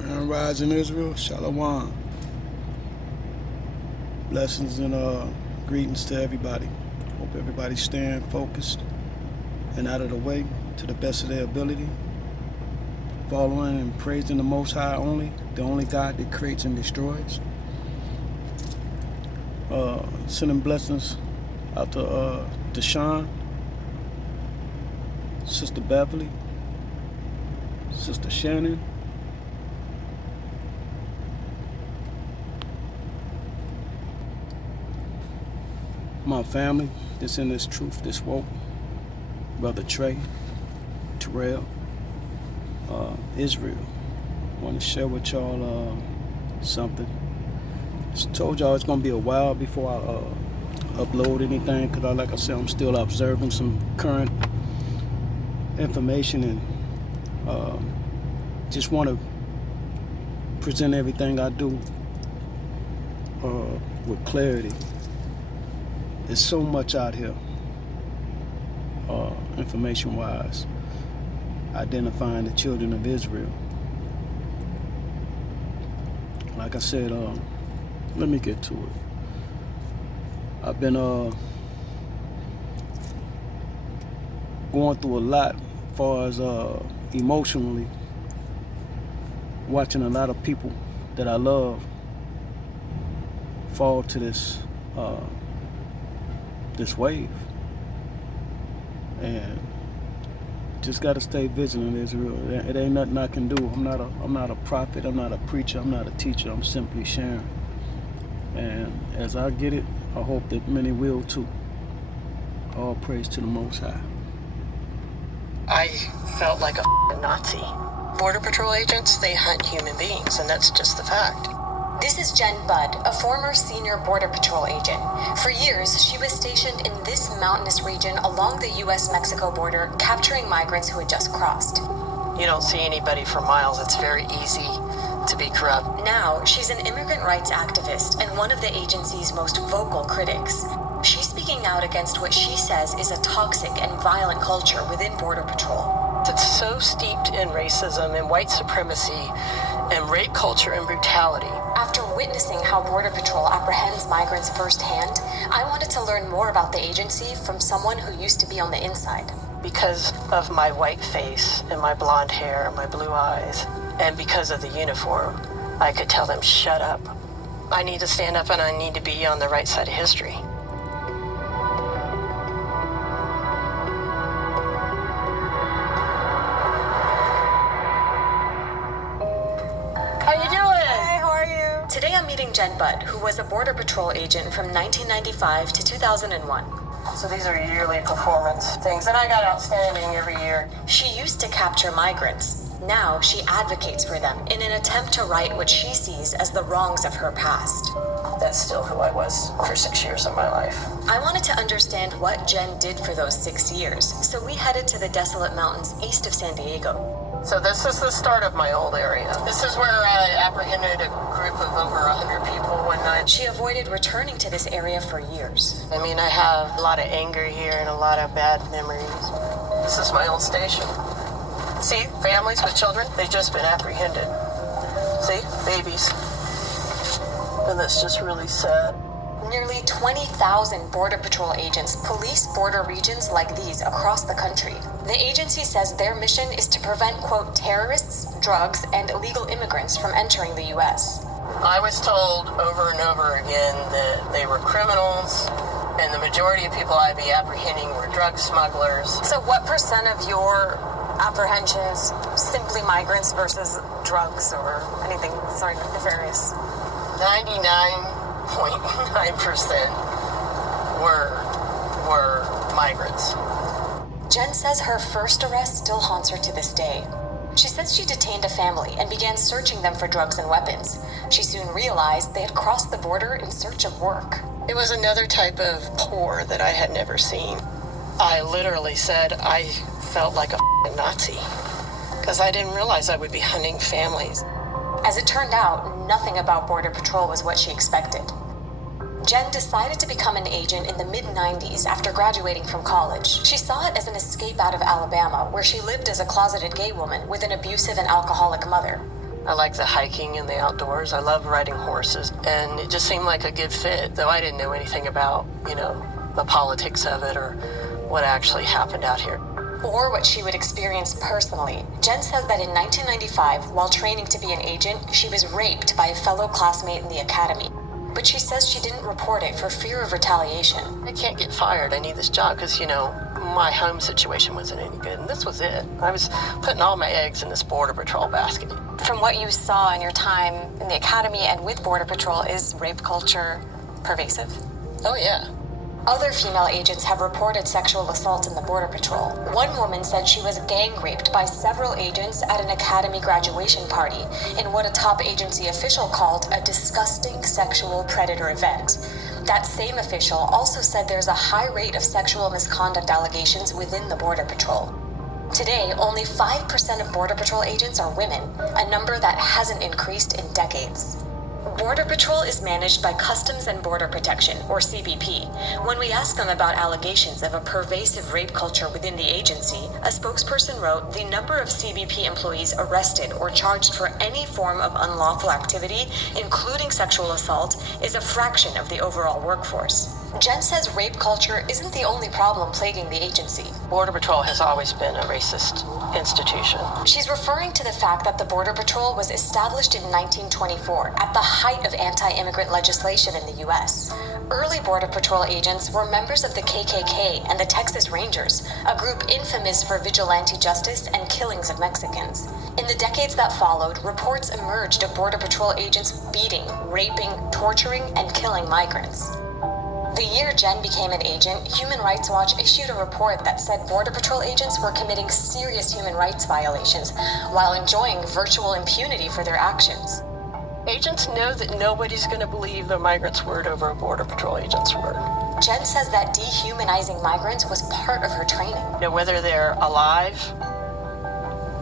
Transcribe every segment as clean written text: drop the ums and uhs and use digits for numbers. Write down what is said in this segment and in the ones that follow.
Grand Rising Israel, Shalom. Blessings and greetings to everybody. Hope everybody's staying focused and out of the way to the best of their ability. Following and praising the Most High only, the only God that creates and destroys. Sending blessings out to Deshaun, Sister Beverly, Sister Shannon, my family that's in this truth, this woke, Brother Trey, Terrell, Israel. I want to share with y'all something. Just told y'all it's going to be a while before I upload anything because, like I said, I'm still observing some current information and just want to present everything I do with clarity. There's so much out here, information-wise, identifying the children of Israel. Like I said, let me get to it. I've been going through a lot as far as emotionally, watching a lot of people that I love fall to this wave, and just got to stay vigilant, Israel. It ain't nothing I can do. I'm not a prophet. I'm not a preacher. I'm not a teacher. I'm simply sharing. And as I get it, I hope that many will too. All praise to the Most High. I felt like a Nazi. Border Patrol agents, they hunt human beings, and that's just the fact. This is Jen Budd, a former senior Border Patrol agent. For years, she was stationed in this mountainous region along the U.S.-Mexico border, capturing migrants who had just crossed. You don't see anybody for miles. It's very easy to be corrupt. Now, she's an immigrant rights activist and one of the agency's most vocal critics. She's speaking out against what she says is a toxic and violent culture within Border Patrol. It's so steeped in racism and white supremacy and rape culture and brutality. After witnessing how Border Patrol apprehends migrants firsthand, I wanted to learn more about the agency from someone who used to be on the inside. Because of my white face and my blonde hair and my blue eyes, and because of the uniform, I could tell them, shut up. I need to stand up and I need to be on the right side of history. Today I'm meeting Jen Budd, who was a Border Patrol agent from 1995 to 2001. So these are yearly performance things, and I got outstanding every year. She used to capture migrants. Now she advocates for them in an attempt to right what she sees as the wrongs of her past. That's still who I was for 6 years of my life. I wanted to understand what Jen did for those 6 years, so we headed to the desolate mountains east of San Diego. So this is the start of my old area. This is where I apprehended a group of over 100 people one night. She avoided returning to this area for years. I mean, I have a lot of anger here and a lot of bad memories. This is my old station. See, families with children, they've just been apprehended. See, babies. And that's just really sad. Nearly 20,000 Border Patrol agents police border regions like these across the country. The agency says their mission is to prevent, quote, terrorists, drugs, and illegal immigrants from entering the U.S. I was told over and over again that they were criminals, and the majority of people I'd be apprehending were drug smugglers. So what percent of your apprehensions simply migrants versus drugs or anything, nefarious? 99.9% were migrants. Jen says her first arrest still haunts her to this day. She says she detained a family and began searching them for drugs and weapons. She soon realized they had crossed the border in search of work. It was another type of poor that I had never seen. I literally said I felt like a Nazi because I didn't realize I would be hunting families. As it turned out, nothing about Border Patrol was what she expected. Jen decided to become an agent in the mid-90s after graduating from college. She saw it as an escape out of Alabama, where she lived as a closeted gay woman with an abusive and alcoholic mother. I like the hiking and the outdoors. I love riding horses, and it just seemed like a good fit, though I didn't know anything about, the politics of it or what actually happened out here. Or what she would experience personally. Jen says that in 1995, while training to be an agent, she was raped by a fellow classmate in the academy. But she says she didn't report it for fear of retaliation. I can't get fired. I need this job because, my home situation wasn't any good, and this was it. I was putting all my eggs in this Border Patrol basket. From what you saw in your time in the academy and with Border Patrol, is rape culture pervasive? Oh, yeah. Other female agents have reported sexual assault in the Border Patrol. One woman said she was gang raped by several agents at an academy graduation party in what a top agency official called a disgusting sexual predator event. That same official also said there's a high rate of sexual misconduct allegations within the Border Patrol. Today, only 5% of Border Patrol agents are women, a number that hasn't increased in decades. Border Patrol is managed by Customs and Border Protection, or CBP. When we asked them about allegations of a pervasive rape culture within the agency, a spokesperson wrote the number of CBP employees arrested or charged for any form of unlawful activity, including sexual assault, is a fraction of the overall workforce. Jen says rape culture isn't the only problem plaguing the agency. Border Patrol has always been a racist institution. She's referring to the fact that the Border Patrol was established in 1924 at the height of anti-immigrant legislation in the U.S. Early Border Patrol agents were members of the KKK and the Texas Rangers, a group infamous for vigilante justice and killings of Mexicans. In the decades that followed, reports emerged of Border Patrol agents beating, raping, torturing, and killing migrants. The year Jen became an agent, Human Rights Watch issued a report that said Border Patrol agents were committing serious human rights violations while enjoying virtual impunity for their actions. Agents know that nobody's going to believe the migrant's word over a Border Patrol agent's word. Jen says that dehumanizing migrants was part of her training. Whether they're alive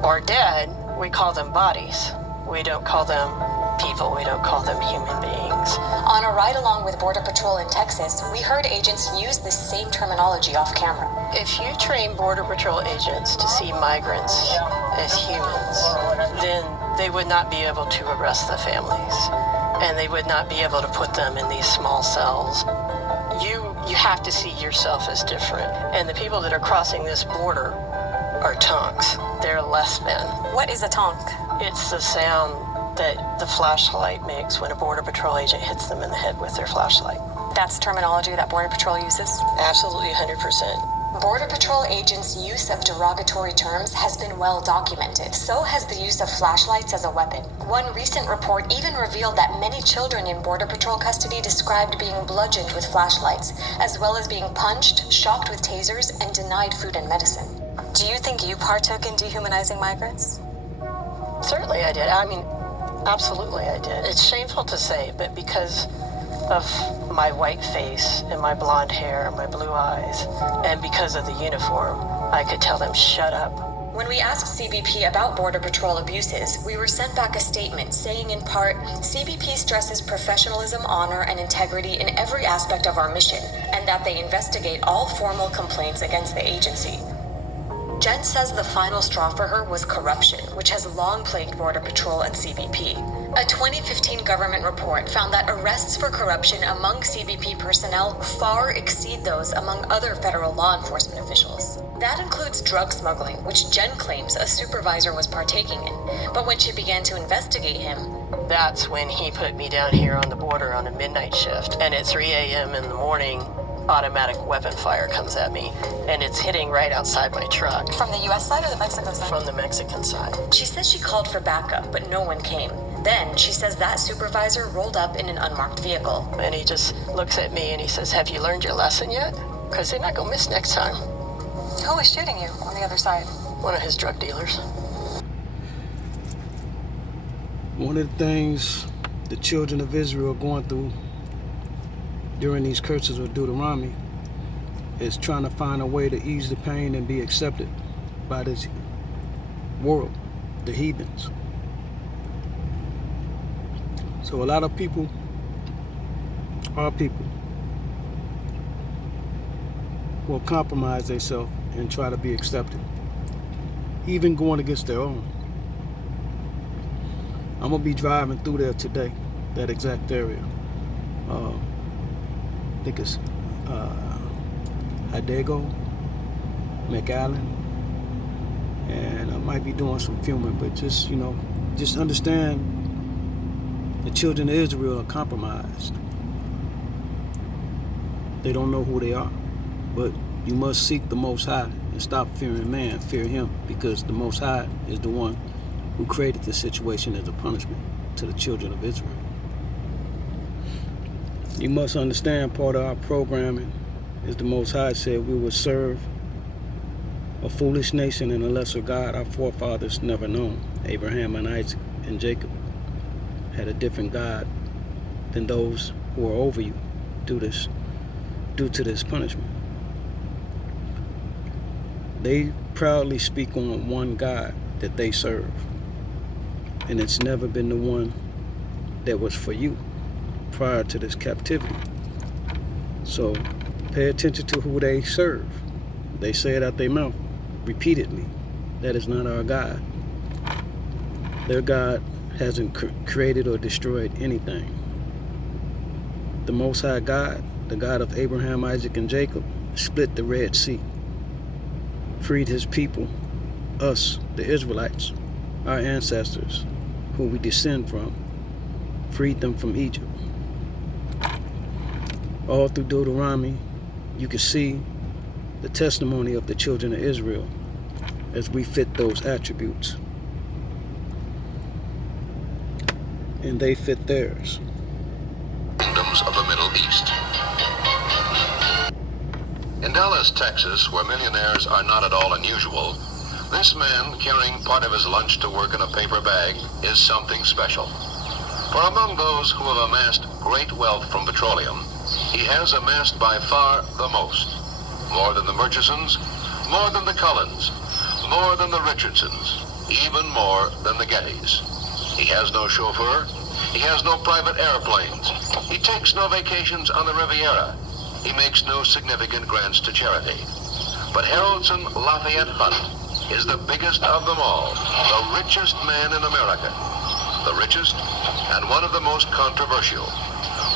or dead, we call them bodies. We don't call them people. We don't call them human beings. On a ride-along with Border Patrol in Texas, we heard agents use this same terminology off camera. If you train Border Patrol agents to see migrants as humans, then they would not be able to arrest the families, and they would not be able to put them in these small cells. You have to see yourself as different, and the people that are crossing this border are tonks. They're less than. What is a tonk? It's the sound that the flashlight makes when a Border Patrol agent hits them in the head with their flashlight. That's terminology that Border Patrol uses? Absolutely 100%. Border Patrol agents' use of derogatory terms has been well documented. So has the use of flashlights as a weapon. One recent report even revealed that many children in Border Patrol custody described being bludgeoned with flashlights, as well as being punched, shocked with tasers, and denied food and medicine. Do you think you partook in dehumanizing migrants? Certainly I did. Absolutely I did. It's shameful to say, but because of my white face and my blonde hair and my blue eyes, and because of the uniform, I could tell them, shut up. When we asked CBP about Border Patrol abuses, we were sent back a statement saying in part, CBP stresses professionalism, honor, and integrity in every aspect of our mission, and that they investigate all formal complaints against the agency. Jen says the final straw for her was corruption, which has long plagued Border Patrol and CBP. A 2015 government report found that arrests for corruption among CBP personnel far exceed those among other federal law enforcement officials. That includes drug smuggling, which Jen claims a supervisor was partaking in. But when she began to investigate him, that's when he put me down here on the border on a midnight shift. And at 3 a.m. in the morning, automatic weapon fire comes at me, and it's hitting right outside my truck. From the U.S. side or the Mexico side? From the Mexican side. She says she called for backup, but no one came. Then she says that supervisor rolled up in an unmarked vehicle. And he just looks at me and he says, have you learned your lesson yet? Because they're not going to miss next time. Who was shooting you on the other side? One of his drug dealers. One of the things the children of Israel are going through during these curses of Deuteronomy is trying to find a way to ease the pain and be accepted by this world, the heathens. So a lot of people, our people, will compromise themselves and try to be accepted, even going against their own. I'm gonna be driving through there today, that exact area. I think it's Hidego, McAllen, and I might be doing some filming, but just understand the children of Israel are compromised. They don't know who they are, but you must seek the Most High and stop fearing man, fear him, because the Most High is the one who created this situation as a punishment to the children of Israel. You must understand, part of our programming is the Most High said we would serve a foolish nation and a lesser God our forefathers never known. Abraham and Isaac and Jacob had a different God than those who are over you due to this punishment. They proudly speak on one God that they serve, and it's never been the one that was for you prior to this captivity. So pay attention to who they serve. They say it out their mouth repeatedly. That is not our God. Their God hasn't created or destroyed anything. The Most High God, the God of Abraham, Isaac, and Jacob, split the Red Sea, freed his people, us, the Israelites, our ancestors, who we descend from, freed them from Egypt. All through Deuteronomy, you can see the testimony of the children of Israel as we fit those attributes. And they fit theirs. Kingdoms of the Middle East. In Dallas, Texas, where millionaires are not at all unusual, this man carrying part of his lunch to work in a paper bag is something special. For among those who have amassed great wealth from petroleum, he has amassed by far the most. More than the Murchisons, more than the Cullens, more than the Richardsons, even more than the Gettys. He has no chauffeur. He has no private airplanes. He takes no vacations on the Riviera. He makes no significant grants to charity. But Haroldson Lafayette Hunt is the biggest of them all, the richest man in America. The richest and one of the most controversial,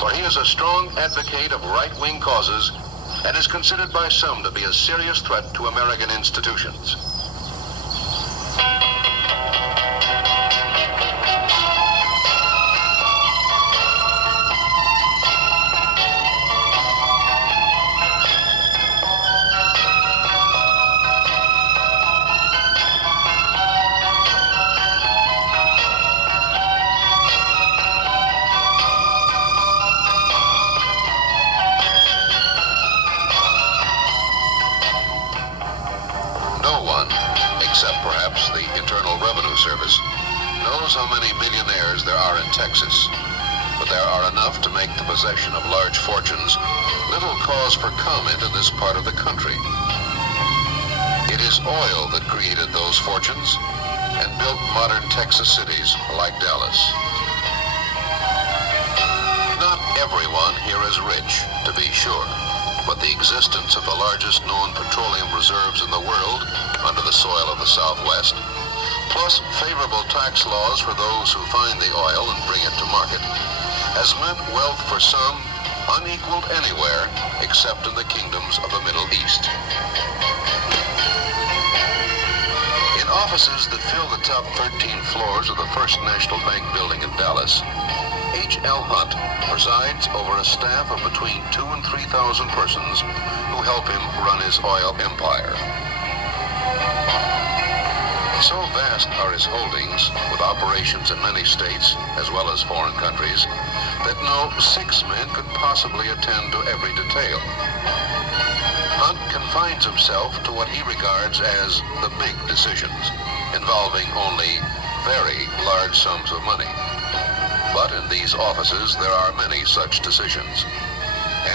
for he is a strong advocate of right-wing causes and is considered by some to be a serious threat to American institutions. Except perhaps the Internal Revenue Service, knows how many millionaires there are in Texas. But there are enough to make the possession of large fortunes little cause for comment in this part of the country. It is oil that created those fortunes and built modern Texas cities like Dallas. Not everyone here is rich, to be sure. But the existence of the largest known petroleum reserves in the world under the soil of the Southwest, plus favorable tax laws for those who find the oil and bring it to market, has meant wealth for some unequaled anywhere except in the kingdoms of the Middle East. In offices that fill the top 13 floors of the First National Bank building in Dallas, H.L. Hunt presides over a staff of between 2,000 and 3,000 persons who help him run his oil empire. So vast are his holdings, with operations in many states as well as foreign countries, that no 6 men could possibly attend to every detail. Hunt confines himself to what he regards as the big decisions, involving only very large sums of money. But in these offices, there are many such decisions.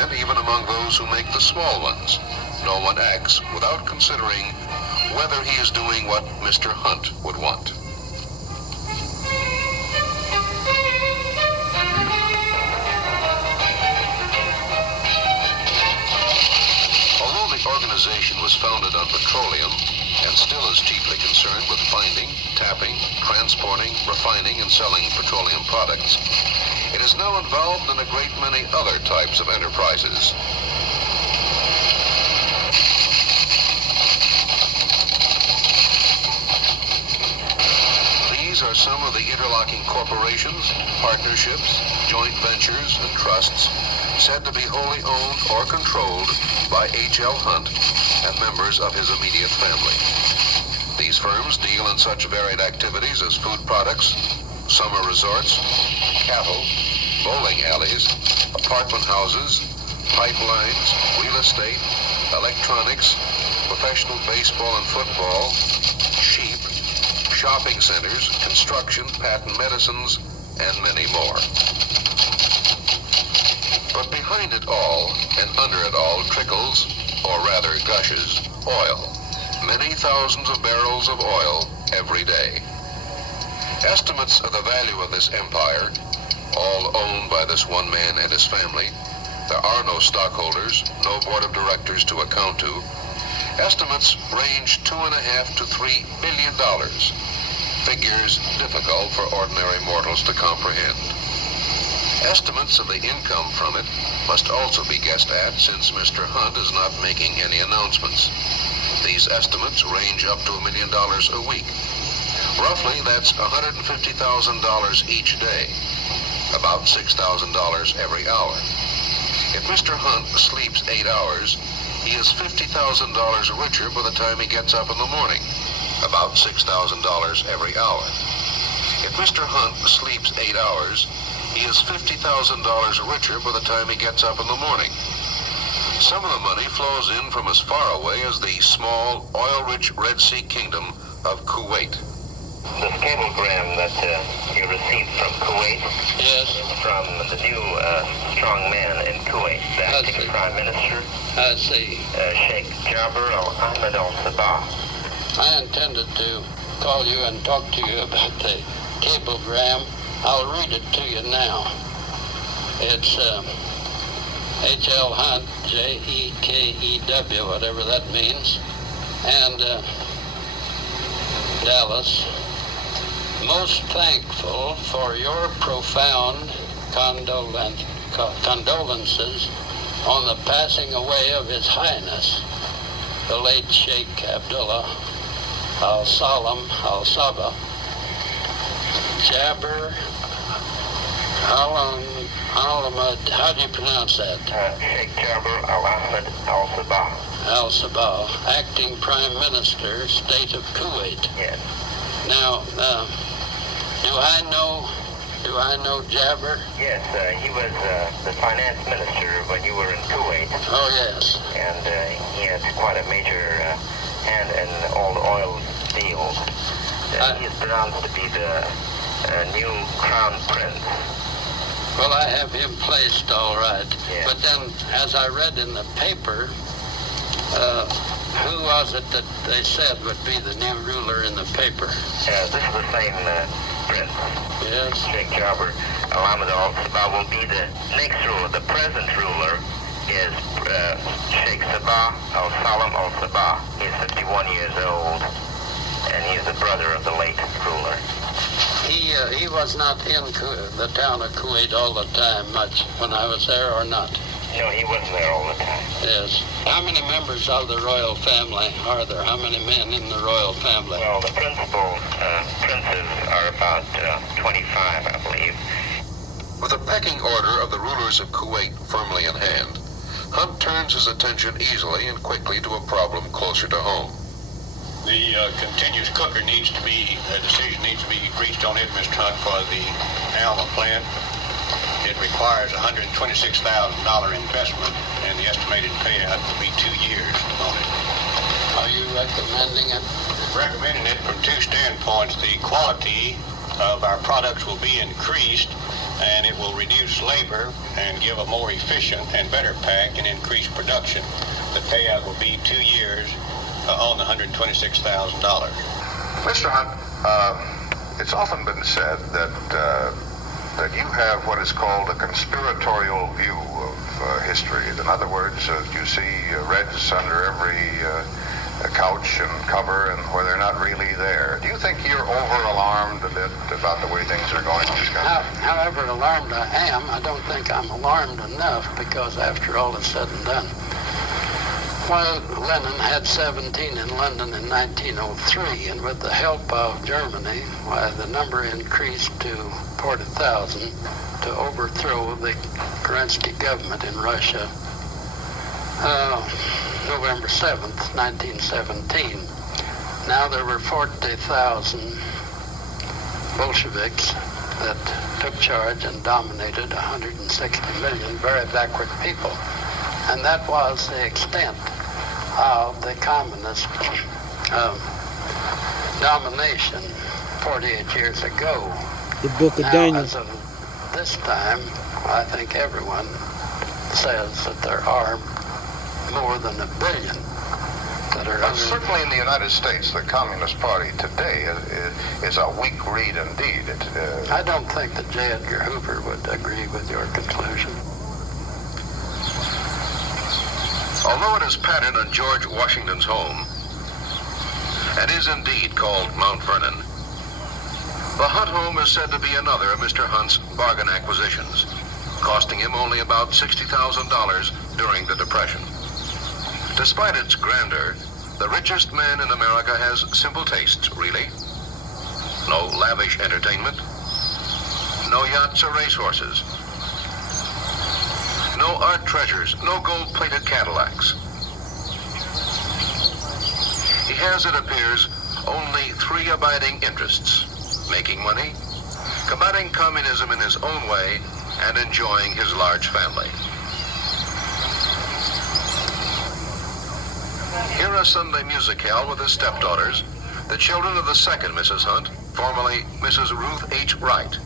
And even among those who make the small ones, no one acts without considering whether he is doing what Mr. Hunt would want. Although the organization was founded on petroleum and still is chiefly concerned with finding, tapping, transporting, refining, and selling petroleum products, it is now involved in a great many other types of enterprises. These are some of the interlocking corporations, partnerships, joint ventures, and trusts said to be wholly owned or controlled by H.L. Hunt and members of his immediate family. These firms deal in such varied activities as food products, summer resorts, cattle, bowling alleys, apartment houses, pipelines, real estate, electronics, professional baseball and football, sheep, shopping centers, construction, patent medicines, and many more. But behind it all, and under it all, trickles, or rather gushes, oil. Many thousands of barrels of oil every day. Estimates of the value of this empire, all owned by this one man and his family, there are no stockholders, no board of directors to account to. Estimates range $2.5 to $3 billion. Figures difficult for ordinary mortals to comprehend. Estimates of the income from it must also be guessed at, since Mr. Hunt is not making any announcements. These estimates range up to $1 million a week. Roughly, that's $150,000 each day, about $6,000 every hour. If Mr. Hunt sleeps 8 hours, he is $50,000 richer by the time he gets up in the morning, about $6,000 every hour. If Mr. Hunt sleeps 8 hours, he is $50,000 richer by the time he gets up in the morning. Some of the money flows in from as far away as the small, oil-rich Red Sea kingdom of Kuwait. This cablegram that you received from Kuwait Yes, is from the new strong man in Kuwait, the acting prime minister, I see. Sheikh Jabir al-Ahmed al-Sabah. I intended to call you and talk to you about the cablegram. I'll read it to you now. It's H.L. Hunt, J-E-K-E-W, whatever that means, and Dallas. Most thankful for your profound condolences on the passing away of His Highness, the late Sheikh Abdullah al-Salam al-Sabah, Jabir al-Ahmed, how do you pronounce that? Sheikh Jabir al-Ahmed al-Sabah. Al-Sabah, acting Prime Minister, State of Kuwait. Yes. Now, do I know Jabir? Yes, he was the finance minister when you were in Kuwait, Oh, yes. and he had quite a major hand in all the oil deals. He is pronounced to be the new crown prince. Well, I have him placed all right. Yeah. But then, as I read in the paper, who was it that they said would be the new ruler in the paper? This is the same prince. Yes. Sheikh Jabir al-Ahmed al-Sabah will be the next ruler. The present ruler is Sheikh Sabah al-Salam al-Sabah. He's 51 years old, and he's the brother of the late ruler. He was not in the town of Kuwait all the time much when I was there, or not? No, he wasn't there all the time. Yes. How many members of the royal family are there? How many men in the royal family? Well, the principal princes are about 25, I believe. With the pecking order of the rulers of Kuwait firmly in hand, Hunt turns his attention easily and quickly to a problem closer to home. The continuous cooker needs to be, a decision needs to be reached on it, Mr. Hunt, for the Alma plant. It requires a $126,000 investment, and the estimated payout will be 2 years on it. Are you recommending it? Recommending it from two standpoints. The quality of our products will be increased, and it will reduce labor and give a more efficient and better pack and increase production. The payout will be 2 years on the $126,000. Mr. Hunt, it's often been said that you have what is called a conspiratorial view of history. In other words, you see reds under every couch and cover and where they're not really there. Do you think you're over-alarmed a bit about the way things are going? However alarmed I am, I don't think I'm alarmed enough, because after all is said and done, while Lenin had 17 in London in 1903, and with the help of Germany, why the number increased to 40,000 to overthrow the Kerensky government in Russia November 7th, 1917. Now there were 40,000 Bolsheviks that took charge and dominated 160 million very backward people. And that was the extent of the communist domination 48 years ago. The Book of Now, Daniel. as of this time, I think everyone says that there are more than 1 billion that are certainly in the United States, the Communist Party today is a weak read indeed. I don't think that J. Edgar Hoover would agree with your conclusion. Although it is patterned on George Washington's home, and is indeed called Mount Vernon, the Hunt home is said to be another of Mr. Hunt's bargain acquisitions, costing him only about $60,000 during the Depression. Despite its grandeur, the richest man in America has simple tastes, really. No lavish entertainment, no yachts or racehorses, no art treasures, no gold-plated Cadillacs. He has, it appears, only 3 abiding interests: making money, combating communism in his own way, and enjoying his large family. Here a Sunday musicale with his stepdaughters, the children of the second Mrs. Hunt, formerly Mrs. Ruth H. Wright.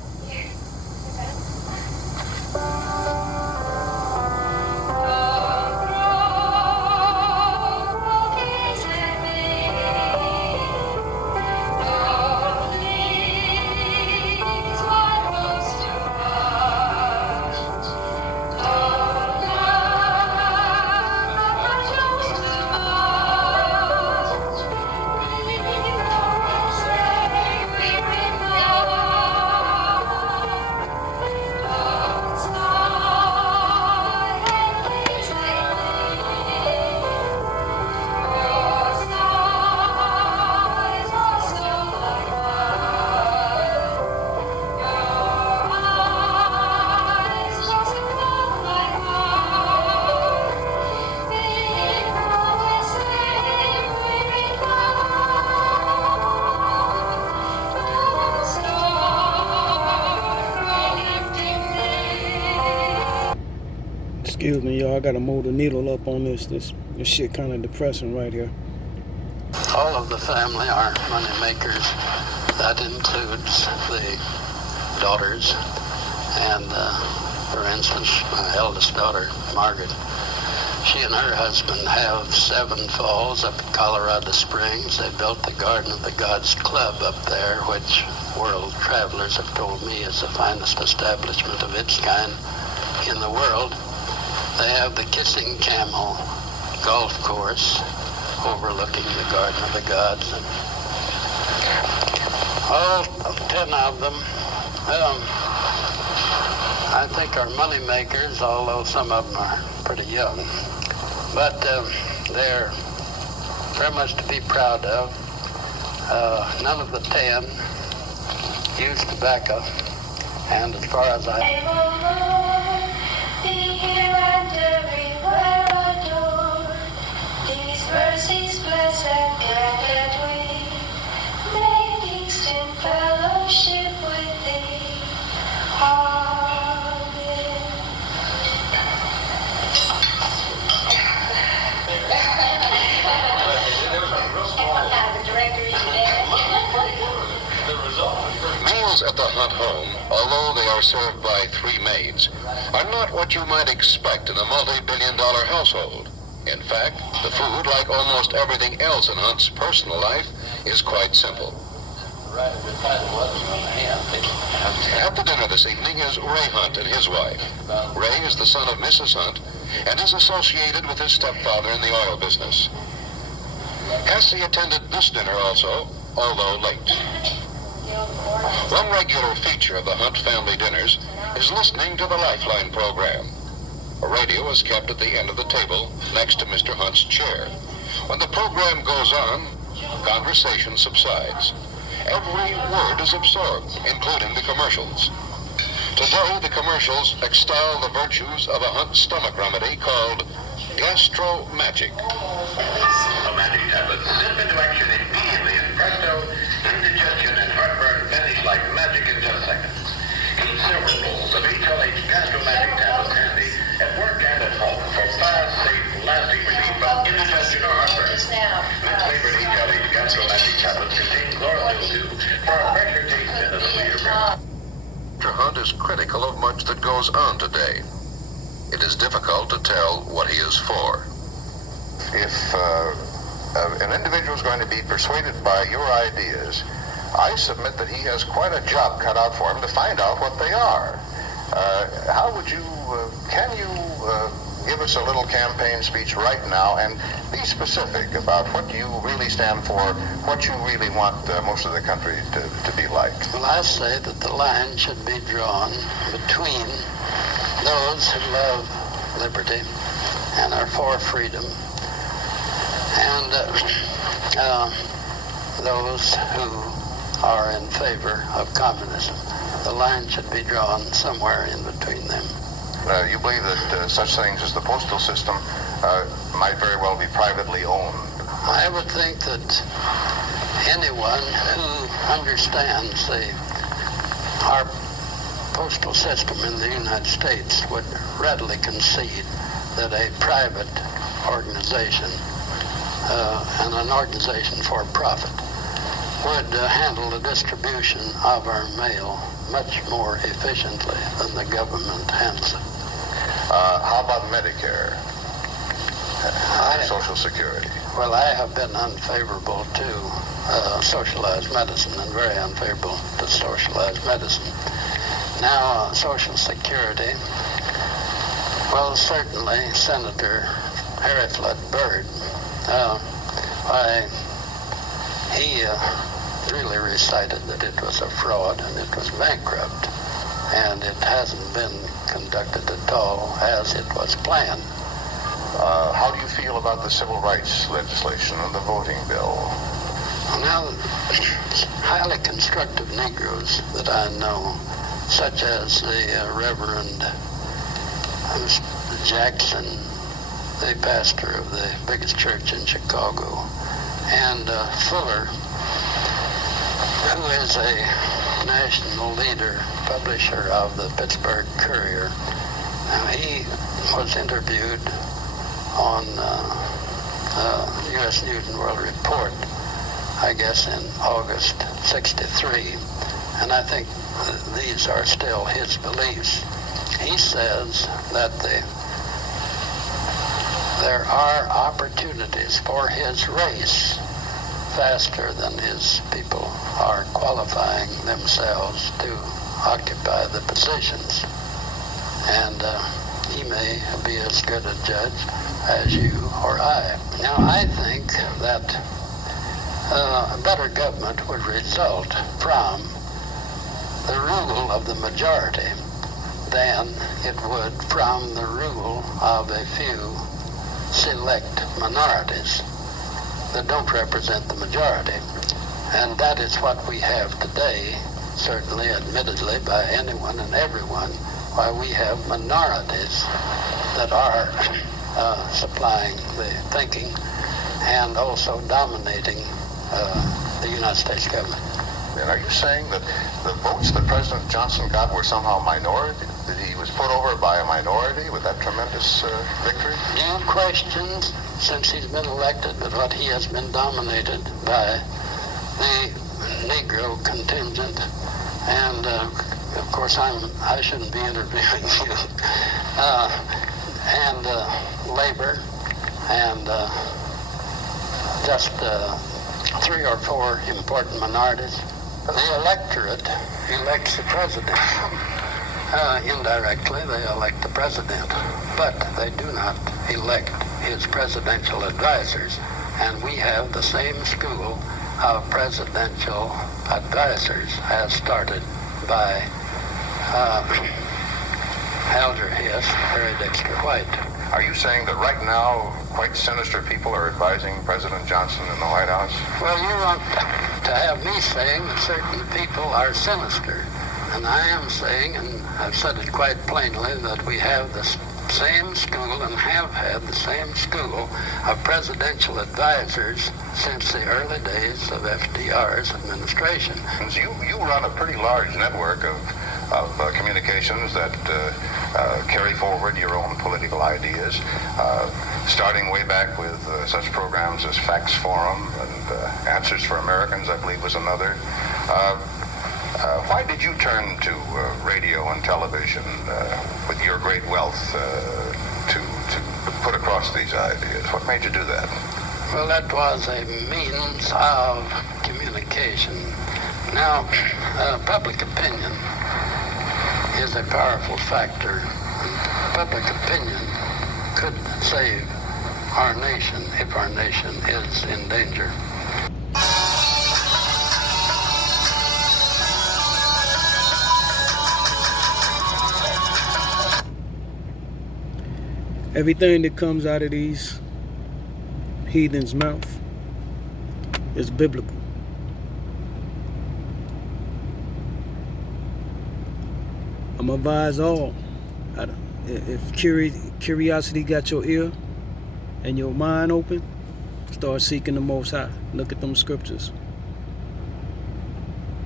Excuse me, y'all. I gotta move the needle up on this. This shit kind of depressing right here. All of the family are money makers. That includes the daughters. And for instance, my eldest daughter, Margaret, she and her husband have 7 falls up in Colorado Springs. They built the Garden of the Gods Club up there, which world travelers have told me is the finest establishment of its kind in the world. They have the Kissing Camel golf course overlooking the Garden of the Gods. And all 10 of them, I think, are money makers, although some of them are pretty young. But they're very much to be proud of. None of the 10 use tobacco, and as far as Mercies bless and grant that we may feast in fellowship with thee. Amen. Meals at the Hunt home, although they are served by 3 maids, are not what you might expect in a multi-billion-dollar household. In fact, the food, like almost everything else in Hunt's personal life, is quite simple. At the dinner this evening is Ray Hunt and his wife. Ray is the son of Mrs. Hunt and is associated with his stepfather in the oil business. Cassie attended this dinner also, although late. One regular feature of the Hunt family dinners is listening to the Lifeline program. A radio is kept at the end of the table next to Mr. Hunt's chair. When the program goes on, conversation subsides. Every word is absorbed, including the commercials. Today, the commercials extol the virtues of a Hunt stomach remedy called Gastro Magic. A magic tablet slip into action immediately and presto, indigestion and heartburn vanish like magic in just seconds. Keep several rolls of HLH Gastro Magic tablets handy at work and at home for fast, safe, lasting relief from indigestion or heartburn. Mint-flavored HLH Gastro Magic tablets contain chlorophyll 2 for a fresher taste and a sweeter breath. Mr. Hunt is critical of much that goes on today. It is difficult to tell what he is for. If an individual is going to be persuaded by your ideas, I submit that he has quite a job cut out for him to find out what they are. How would you, can you give us a little campaign speech right now and be specific about what you really stand for, what you really want most of the country to be like? Well, I say that the line should be drawn between those who love liberty and are for freedom and those who are in favor of communism. The line should be drawn somewhere in between them. You believe that such things as the postal system might very well be privately owned? I would think that anyone who understands our postal system in the United States would readily concede that a private organization and an organization for profit would handle the distribution of our mail much more efficiently than the government handles it. How about Medicare? Social Security? Well, I have been unfavorable to socialized medicine and very unfavorable to socialized medicine. Now, Social Security, well, certainly Senator Harry Flood Byrd, he really recited that it was a fraud and it was bankrupt, and it hasn't been conducted at all as it was planned. How do you feel about the civil rights legislation and the voting bill? Now, highly constructive Negroes that I know, such as the Reverend Jackson, the pastor of the biggest church in Chicago, and Fuller, who is a national leader, publisher of the Pittsburgh Courier. He was interviewed on U.S. News and World Report, I guess in August '63, and I think these are still his beliefs. He says that there are opportunities for his race faster than his people are qualifying themselves to occupy the positions. And he may be as good a judge as you or I. Now, I think that a better government would result from the rule of the majority than it would from the rule of a few select minorities that don't represent the majority. And that is what we have today, certainly admittedly by anyone and everyone, why we have minorities that are supplying the thinking and also dominating the United States government. And are you saying that the votes that President Johnson got were somehow minority? That he was put over by a minority with that tremendous victory? New questions since he's been elected, but what he has been dominated by the Negro contingent, and of course I shouldn't be interviewing you, and labor, and just 3 or 4 important minorities. The electorate elects the president. Indirectly, they elect the president, but they do not elect his presidential advisors. and we have the same school of presidential advisors as started by Elder Hiss, Harry Dexter White. Are you saying that right now quite sinister people are advising President Johnson in the White House? Well, you want to have me saying that certain people are sinister. And I am saying, and I've said it quite plainly, that we have the same school and have had the same school of presidential advisors since the early days of FDR's administration. You run a pretty large network of communications that carry forward your own political ideas, starting way back with such programs as Facts Forum and Answers for Americans, I believe was another. Why did you turn to radio and television with your great wealth to put across these ideas? What made you do that? Well, that was a means of communication. Now, public opinion is a powerful factor. Public opinion could save our nation if our nation is in danger. Everything that comes out of these heathens' mouth is biblical. I'm gonna advise all. If curiosity got your ear and your mind open, start seeking the Most High. Look at them scriptures.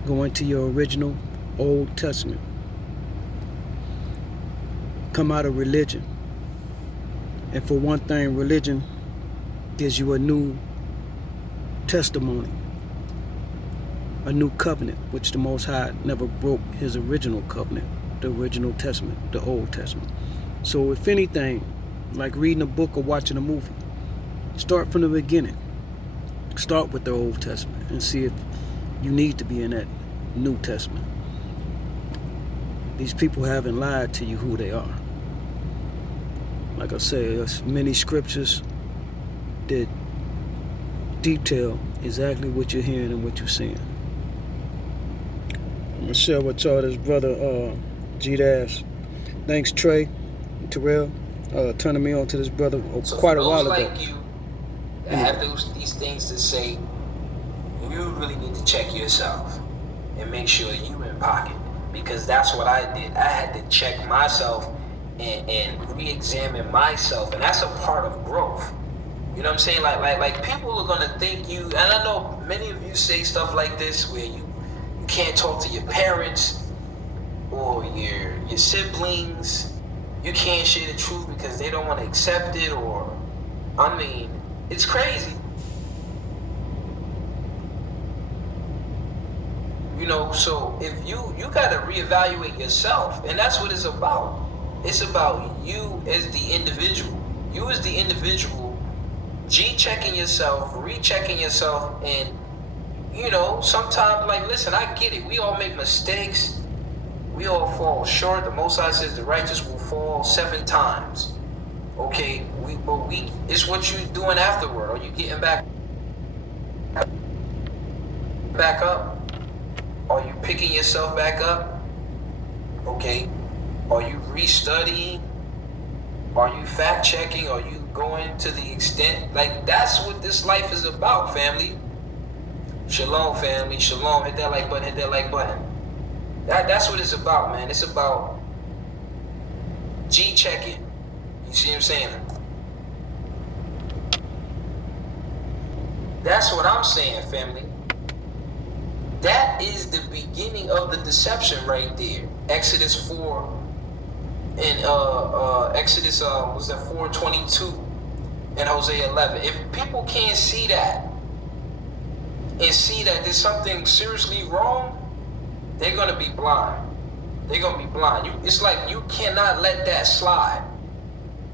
Go into your original Old Testament. Come out of religion. And for one thing, religion gives you a new testimony, a new covenant, which the Most High never broke his original covenant, the original testament, the Old Testament. So if anything, like reading a book or watching a movie, start from the beginning. Start with the Old Testament and see if you need to be in that New Testament. These people haven't lied to you who they are. Like I said, there's many scriptures that detail exactly what you're hearing and what you're seeing. I'm going to share with y'all this brother, G-Dash. Thanks, Trey, Terrell, turning me on to this brother quite a while ago. Like you that have these things to say, you really need to check yourself and make sure you in pocket. Because that's what I did. I had to check myself and re-examine myself, and that's a part of growth. You know what I'm saying? Like people are gonna think you, and I know many of you say stuff like this where you can't talk to your parents or your siblings. You can't share the truth because they don't want to accept it, or I mean, it's crazy. You know, so if you gotta reevaluate yourself, and that's what it's about. It's about you as the individual. You as the individual, G-checking yourself, rechecking yourself, and, you know, sometimes, like, listen, I get it. We all make mistakes. We all fall short. The Most High says the righteous will fall 7 times. Okay, it's what you doing afterward. Are you getting back up? Are you picking yourself back up? Okay. Are you restudying? Are you fact checking? Are you going to the extent? Like, that's what this life is about, family. Shalom, family. Shalom. Hit that like button. Hit that like button. That's what it's about, man. It's about G-checking. You see what I'm saying? That's what I'm saying, family. That is the beginning of the deception right there. Exodus 4 and Exodus was that 4:22 and Hosea 11. If people can't see that and see that there's something seriously wrong, they're gonna be blind. They're gonna be blind. It's like you cannot let that slide.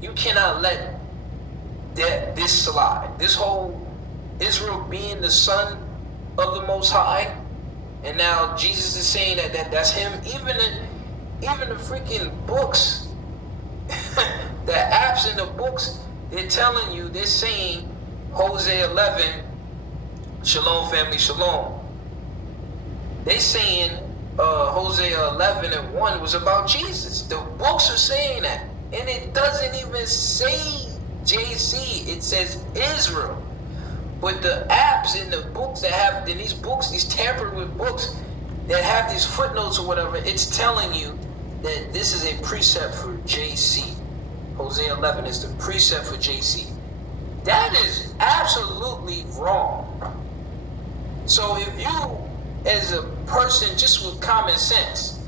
You cannot let this slide. This whole Israel being the son of the Most High, and now Jesus is saying that's him. Even the freaking books, the apps in the books, they're telling you, they're saying Hosea 11, Shalom family, Shalom. They saying Hosea 11 and 1 was about Jesus. The books are saying that. And it doesn't even say JC. It says Israel. But the apps in the books that have, in these books, these tampered with books that have these footnotes or whatever, it's telling you that this is a precept for JC. Hosea 11 is the precept for JC. That is absolutely wrong. So if you, as a person just with common sense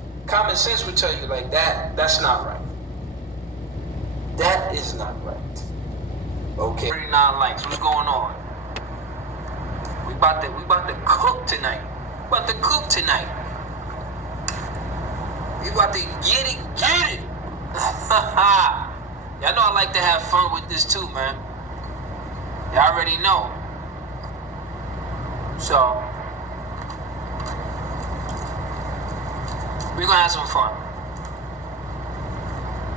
would tell you like that's not right. That is not right. Okay. 39 likes. What's going on? We about to cook tonight. We about to cook tonight. We about to get it. Y'all know I like to have fun with this too, man. Y'all already know. So we're gonna have some fun.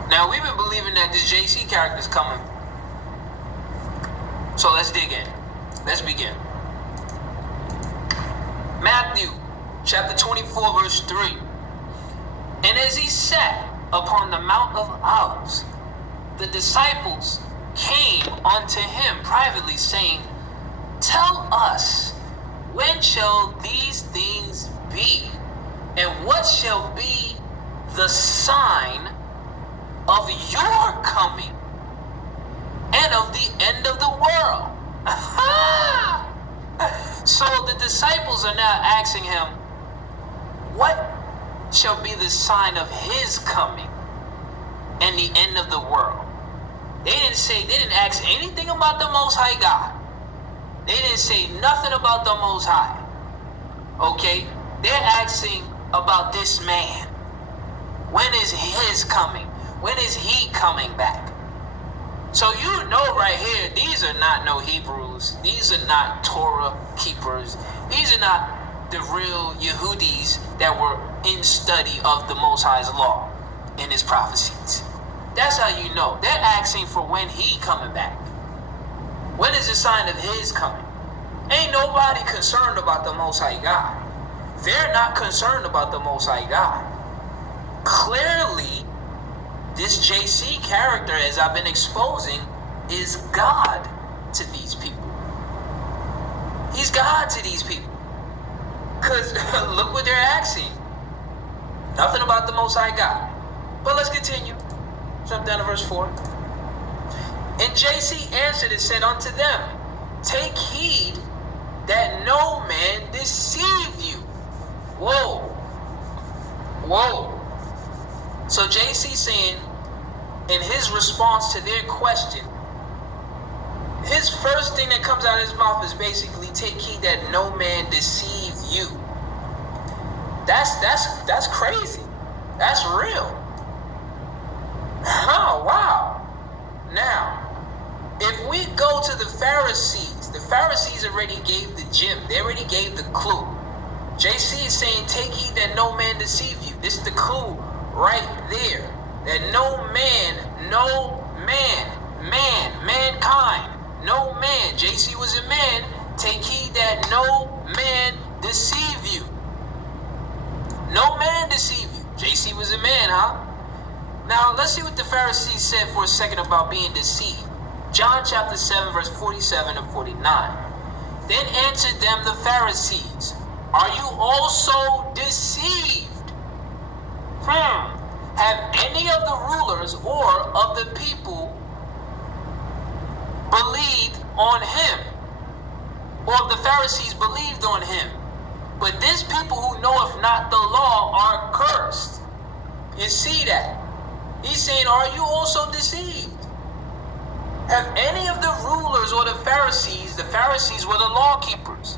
Now we've been believing that this JC character is coming. So let's dig in. Let's begin. Matthew chapter 24 verse 3. And as he sat upon the Mount of Olives, the disciples came unto him privately, saying, Tell us, when shall these things be? And what shall be the sign of your coming and of the end of the world? So the disciples are now asking him, what shall be the sign of his coming and the end of the world? They didn't ask anything about the Most High God. They didn't say nothing about the Most High. Okay? They're asking about this man. When is his coming? When is he coming back? So you know right here, these are not no Hebrews. These are not Torah keepers. These are not the real Yehudis that were in study of the Most High's law and his prophecies. That's how you know. They're asking for when he coming back. When is the sign of his coming? Ain't nobody concerned about the Most High God. They're not concerned about the Most High God. Clearly, this JC character, as I've been exposing, is God to these people. He's God to these people. Because look what they're asking. Nothing about the Most High God. But let's continue. Jump down to verse 4. And JC answered and said unto them, Take heed that no man deceive you. Whoa. Whoa. So JC saying, in his response to their question, his first thing that comes out of his mouth is basically, take heed that no man deceive you. That's crazy. That's real. Oh, wow. Now, if we go to the Pharisees already gave the gem. They already gave the clue. JC is saying, take heed that no man deceive you. This is the clue right there. That mankind, no man. JC was a man. Take heed that no man deceive you. No man deceive you. JC was a man, huh? Now, let's see what the Pharisees said for a second about being deceived. John chapter 7, verse 47 and 49. Then answered them the Pharisees, Are you also deceived? Have any of the rulers or of the people believed on him? Or the Pharisees believed on him? But this people who knoweth not the law are cursed. You see that? He's saying, are you also deceived? Have any of the rulers or the Pharisees were the law keepers.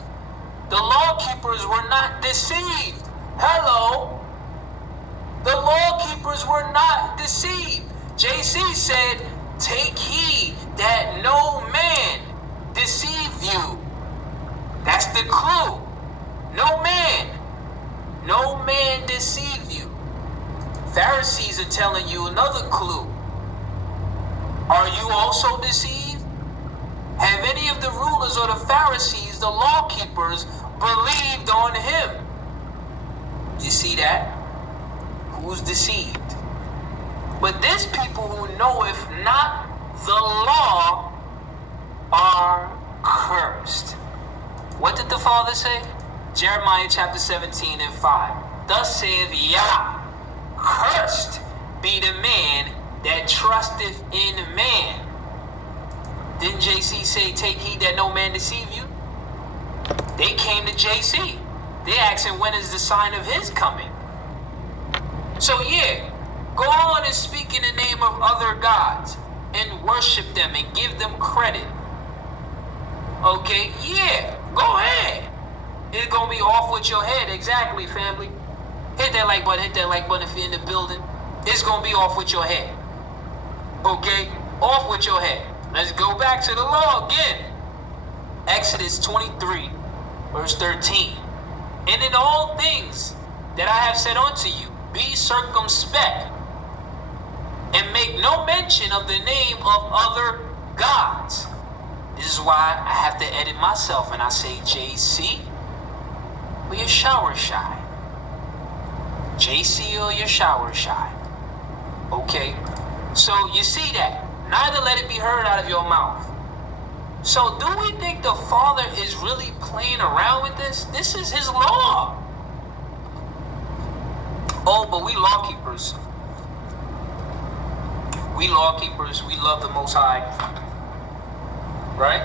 The law keepers were not deceived. Hello? The law keepers were not deceived. JC said, take heed that no man deceive you. That's the clue. No man deceive you. Pharisees are telling you another clue. Are you also deceived? Have any of the rulers or the Pharisees, the law keepers, believed on him? You see that? Who's deceived? But this people who knoweth not the law are cursed. What did the Father say? Jeremiah chapter 17 and 5. Thus saith Yah, cursed be the man that trusteth in man. Didn't JC say, take heed that no man deceive you? They came to JC. They asking when is the sign of his coming. So yeah, go on and speak in the name of other gods and worship them and give them credit. Okay, yeah, go ahead. It's gonna be off with your head, exactly, family. Hit that like button if you're in the building. It's gonna be off with your head. Okay, off with your head. Let's go back to the law again. Exodus 23, verse 13. And in all things that I have said unto you, be circumspect, and make no mention of the name of other gods. This is why I have to edit myself and I say JC or you're shower shy. JC or you're shower shy. Okay, so you see that. Neither let it be heard out of your mouth. So do we think the Father is really playing around with this? This is his law. Oh, but we law keepers. We law keepers, we love the Most High. Right?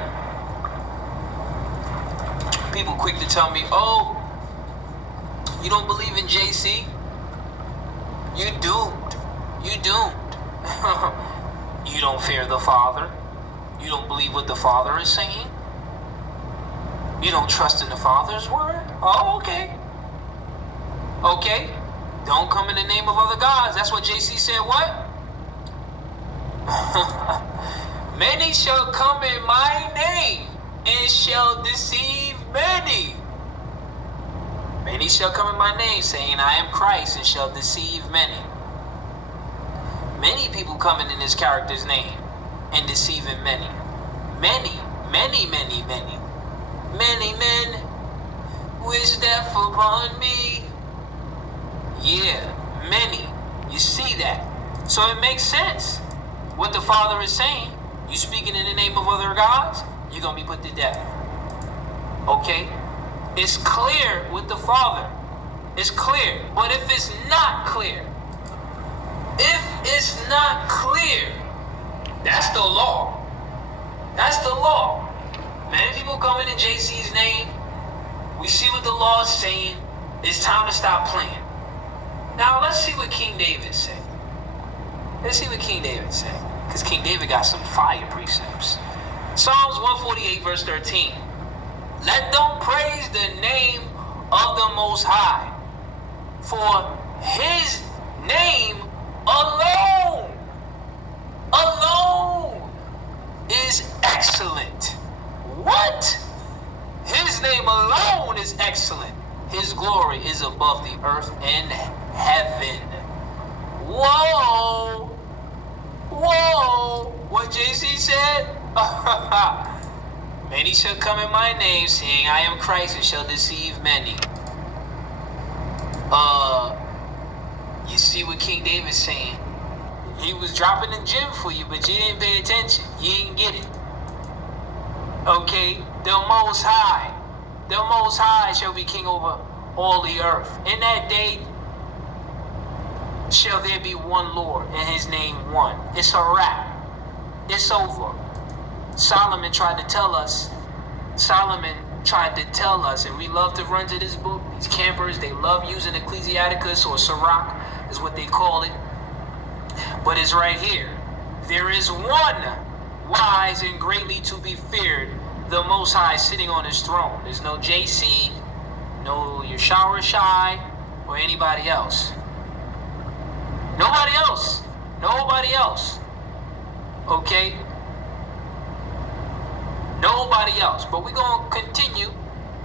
People quick to tell me, oh, you don't believe in JC? You doomed. You doomed. You don't fear the Father. You don't believe what the Father is saying. You don't trust in the Father's word. Oh, okay. Okay. Don't come in the name of other gods. That's what JC said, what? Many shall come in my name and shall deceive many. Many shall come in my name saying, I am Christ, and shall deceive many. Many people coming in his character's name and deceiving many. Many, many, many, many. Many men wish death upon me. Yeah, many. You see that? So it makes sense. What the Father is saying, you speaking in the name of other gods, you're going to be put to death. Okay? It's clear with the Father. It's clear. But if it's not clear, that's the law. That's the law. Many people coming in JC's name. We see what the law is saying. It's time to stop playing. Now let's see what King David said. Let's see what King David said. Because King David got some fire precepts. Psalms 148 verse 13. Let them praise the name of the Most High. For his name alone is excellent. What? His name alone is excellent. His glory is above the earth and heaven. Whoa. Whoa. What JC said? Many shall come in my name, saying, I am Christ, and shall deceive many. You see what King David's saying? He was dropping the gem for you, but you didn't pay attention. You didn't get it. Okay? The Most High. The Most High shall be king over all the earth. In that day shall there be one Lord, and his name one. It's a wrap. It's over. Solomon tried to tell us, and we love to run to this book. These campers, they love using Ecclesiasticus or Sirach, is what they call it. But it's right here. There is one wise and greatly to be feared, the Most High sitting on his throne. There's no JC, no Yeshua Shai, or anybody else. Nobody else. Nobody else. Okay? Nobody else. But we're going to continue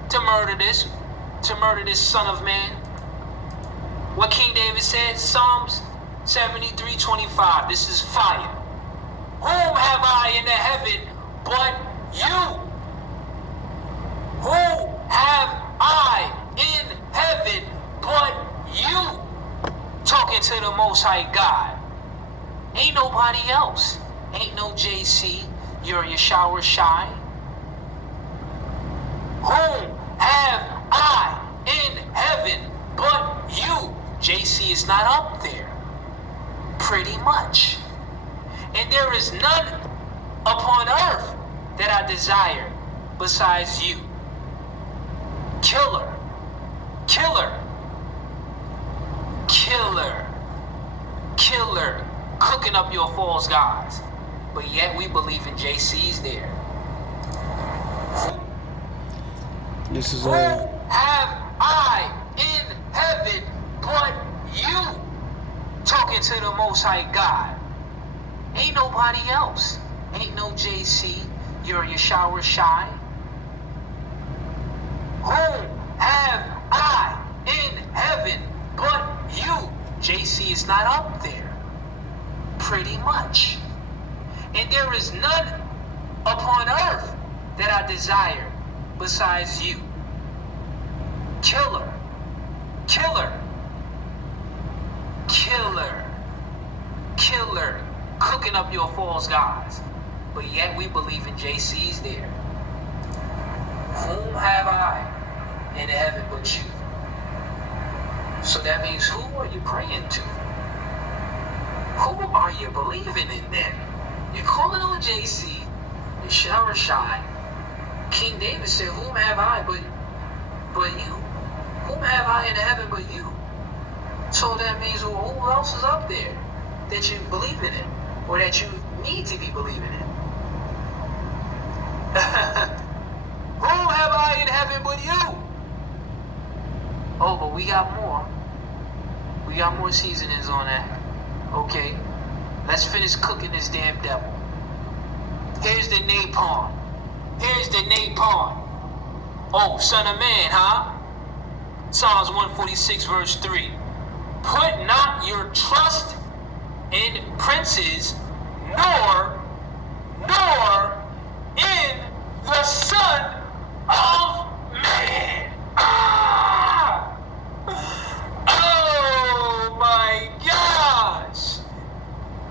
to murder this son of man. What King David said, Psalms 73:25. This is fire. Whom have I in the heaven but you. Who have I in heaven but you? Talking to the Most High God. Ain't nobody else. Ain't no JC. You're Yeshua Shai. Whom have I in heaven but you? JC is not up there. Pretty much. And there is none upon earth that I desire besides you. Killer. Killer. Killer. Killer. Cooking up your false gods. But yet we believe in JC's there. This is Who have I in heaven but you? Talking to the Most High God. Ain't nobody else. Ain't no JC. You're Yeshua Shai. Whom have I in heaven but you? JC is not up there. Pretty much. And there is none upon earth that I desire besides you. Killer. Killer. Killer. Killer. Cooking up your false gods. But yet we believe in JC's there. Whom have I in heaven but you? So that means who are you praying to? Who are you believing in then? You're calling on JC, Yeshua Shai. King David said, whom have I but you? Whom have I in heaven but you? So that means, well, who else is up there that you believe in it? Or that you need to be believing in? Whom have I in heaven but you? Oh, but we got more. We got more seasonings on that. Okay, let's finish cooking this damn devil. Here's the napalm. Here's the napalm. Oh, son of man, huh? Psalms 146 verse 3. Put not your trust in princes, nor in the Son of Man. Ah! Oh my gosh!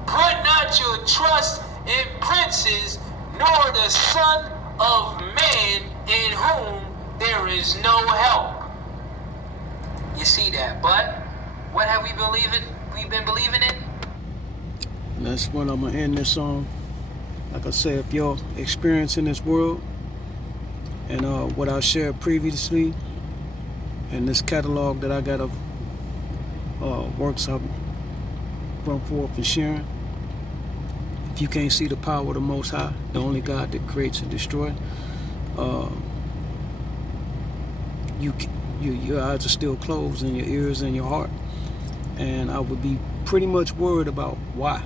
Put not your trust in princes, nor the Son of Man, in whom there is no help. You see that, but what have we been believing in? And that's when I'm gonna end this on. Like I said, if you're experiencing this world and what I shared previously, and this catalog that I got of works I've brought forth and sharing, if you can't see the power of the Most High, the only God that creates and destroys, your eyes are still closed, and your ears and your heart. And I would be pretty much worried about why.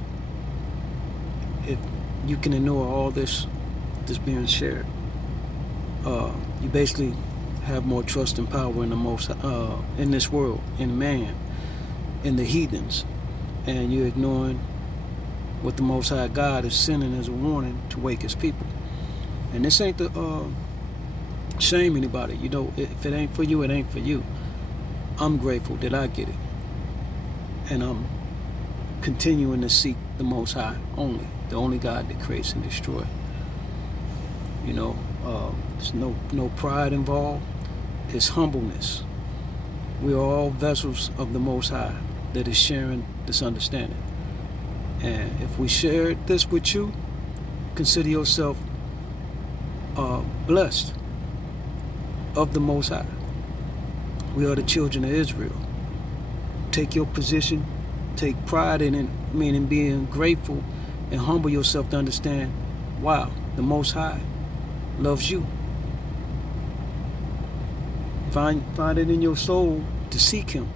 If you can ignore all this being shared, you basically have more trust and power in the most in this world, in man, in the heathens, and you're ignoring what the Most High God is sending as a warning to wake His people. And this ain't to shame anybody. You know, if it ain't for you, it ain't for you. I'm grateful that I get it, and I'm continuing to seek the Most High only, the only God that creates and destroys. You know, there's no pride involved. It's humbleness. We are all vessels of the Most High that is sharing this understanding. And if we share this with you, consider yourself blessed of the Most High. We are the children of Israel. Take your position, take pride in it, meaning being grateful, and humble yourself to understand, wow, the Most High loves you. Find it in your soul to seek Him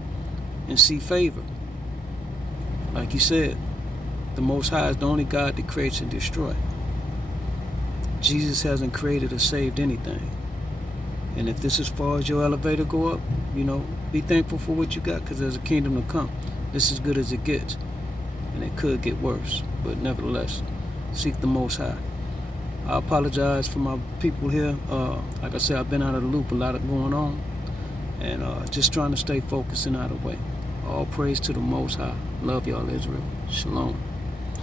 and see favor. Like you said, the Most High is the only God that creates and destroys. Jesus hasn't created or saved anything. And if this is as far as your elevator go up, you know, be thankful for what you got, because there's a kingdom to come. This is as good as it gets. And it could get worse. But nevertheless, seek the Most High. I apologize for my people here. Like I said, I've been out of the loop, a lot of going on, and just trying to stay focused and out of the way. All praise to the Most High. Love y'all, Israel. Shalom.